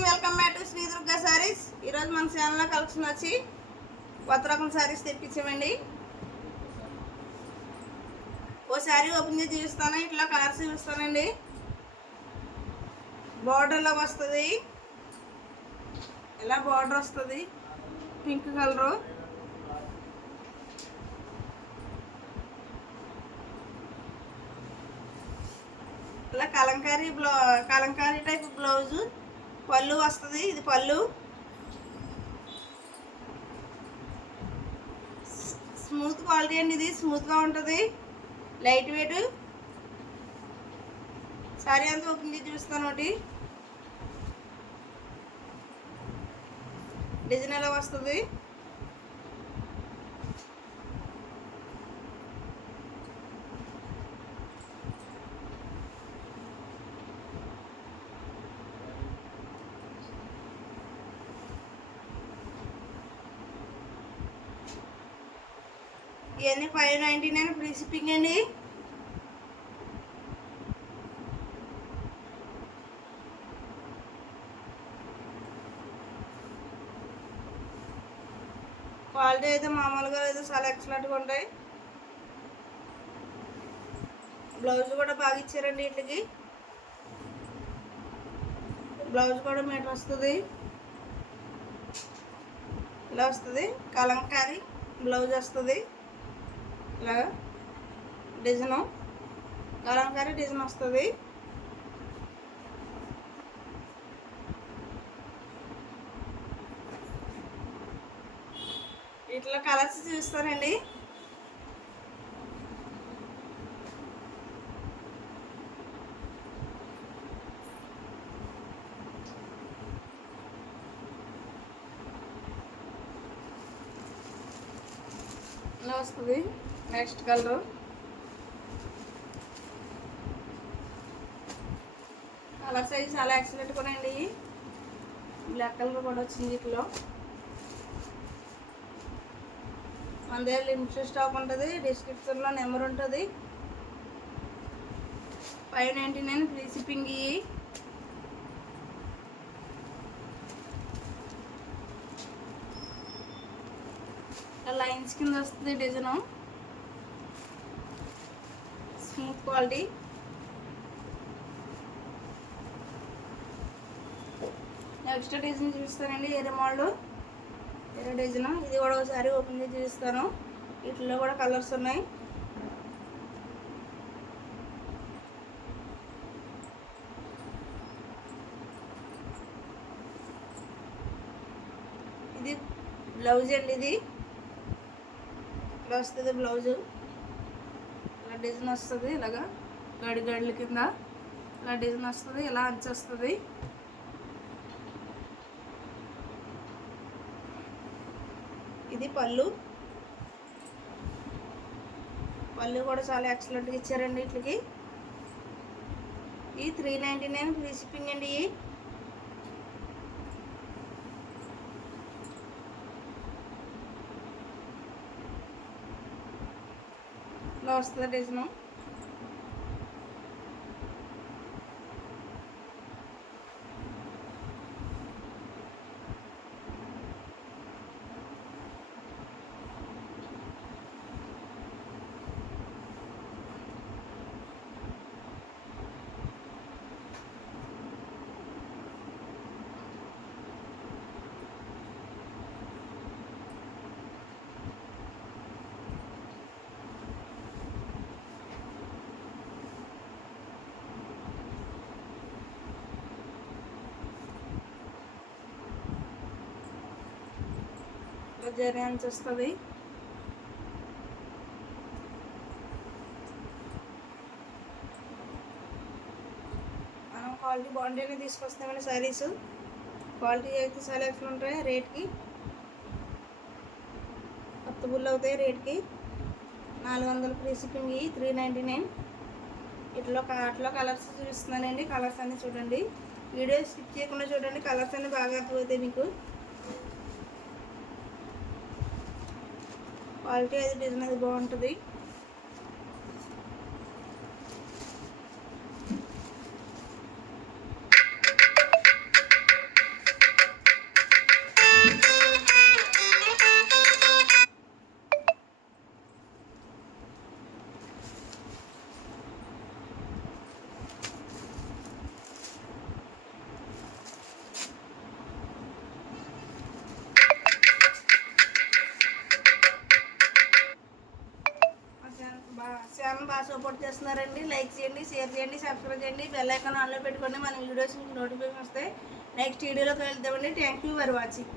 Friend, welcome back to Sri Durga sarees. ఈరోజు మన ఛానల్లో కలెక్షన్ వచ్చి కొత్త రకం సారీస్ తెప్పించామండి. ఓ శారీ ఓపెన్ చేసి చూపిస్తాను. ఇట్లా కలర్స్ చూపిస్తానండి. బార్డర్లో వస్తుంది, ఇలా బార్డర్ వస్తుంది, పింక్ కలరు. ఇలా కలంకారీ టైప్ బ్లౌజు, పళ్ళు వస్తుంది. ఇది పళ్ళు, స్మూత్ క్వాలిటీ అండి. ఇది స్మూత్గా ఉంటుంది, లైట్ వెయిట్. సారీ అంతా ఓపెన్ చేసి చూస్తాను. ఒకటి డిజైన్ ఎలా వస్తుంది. ఇవన్నీ 599 ఫ్రీ షిప్పింగ్ అండి. క్వాలిటీ అయితే మామూలుగా లేదు, చాలా ఎక్సలెంట్గా ఉంటాయి. బ్లౌజ్ కూడా బాగా ఇచ్చారండి. వీటికి బ్లౌజ్ కూడా మీటర్ వస్తుంది, ఇలా వస్తుంది. కలంకారీ బ్లౌజ్ వస్తుంది. ఇలా డిజైన్, కలంకారీ డిజైన్ వస్తుంది. ఇట్లా కలర్స్ చూస్తానండి. ఇలా వస్తుంది. నెక్స్ట్ కలరు కలర్ సైజ్ చాలా ఎక్సలెంట్ కూడా అండి. బ్లాక్ కలర్ కూడా వచ్చింది. వీటిలో మన దగ్గర లిమిటెడ్ స్టాక్ ఉంటుంది. డిస్క్రిప్షన్లో నెంబర్ ఉంటుంది. 599 ఫ్రీ షిప్పింగ్. లైన్స్ కింద వస్తుంది design, smooth quality. Next design చూపిస్తానండి. ఏరే మోడల్, వేరే డిజైన్. ఇది కూడా ఒకసారి ఓపెన్ చేసి చూపిస్తాను. వీటిలో కూడా కలర్స్ ఉన్నాయి. ఇది బ్లౌజ్ అండి. ఇది ఇలా వస్తుంది బ్లౌజు. ఇలా డిజైన్ వస్తుంది. ఇలాగా గడిగడ్ల కింద ఇలా డిజైన్ వస్తుంది. ఇలా అంచు వస్తుంది. ఇది పళ్ళు. పళ్ళు కూడా చాలా ఎక్సలెంట్గా ఇచ్చారండి. వీటికి ఈ 399 ఫ్రీ షిప్పింగ్ అండి. ఇలా వస్తుంది డిజైన్. జరీ అంచు వస్తుంది. మనం క్వాలిటీ బాగుంటేనే తీసుకొస్తామండి. శారీస్ క్వాలిటీ అయితే చాలా ఎక్సలెంట్ ఉంటాయి. రేట్కి కొత్త బుల్ అవుతాయి. రేట్కి 400 ఫ్రీ షిప్పింగ్. 399. అట్లా కలర్స్ చూపిస్తున్నానండి. కలర్స్ అన్నీ చూడండి. వీడియో స్కిప్ చేయకుండా చూడండి. కలర్స్ అన్నీ బాగా అర్థమవుతాయి మీకు. క్వాలిటీ అది డిజైన్ అది బాగుంటుంది. బాగా సపోర్ట్ చేస్తున్నారండి. లైక్ చేయండి, షేర్ చేయండి, సబ్స్క్రైబ్ చేయండి, బెల్ ఐకాన్ ఆన్లో పెట్టుకోండి. మన వీడియోస్ నోటిఫికేషన్ వస్తాయి. నెక్స్ట్ వీడియోలోకి వెళ్తామండి. Thank you for watching.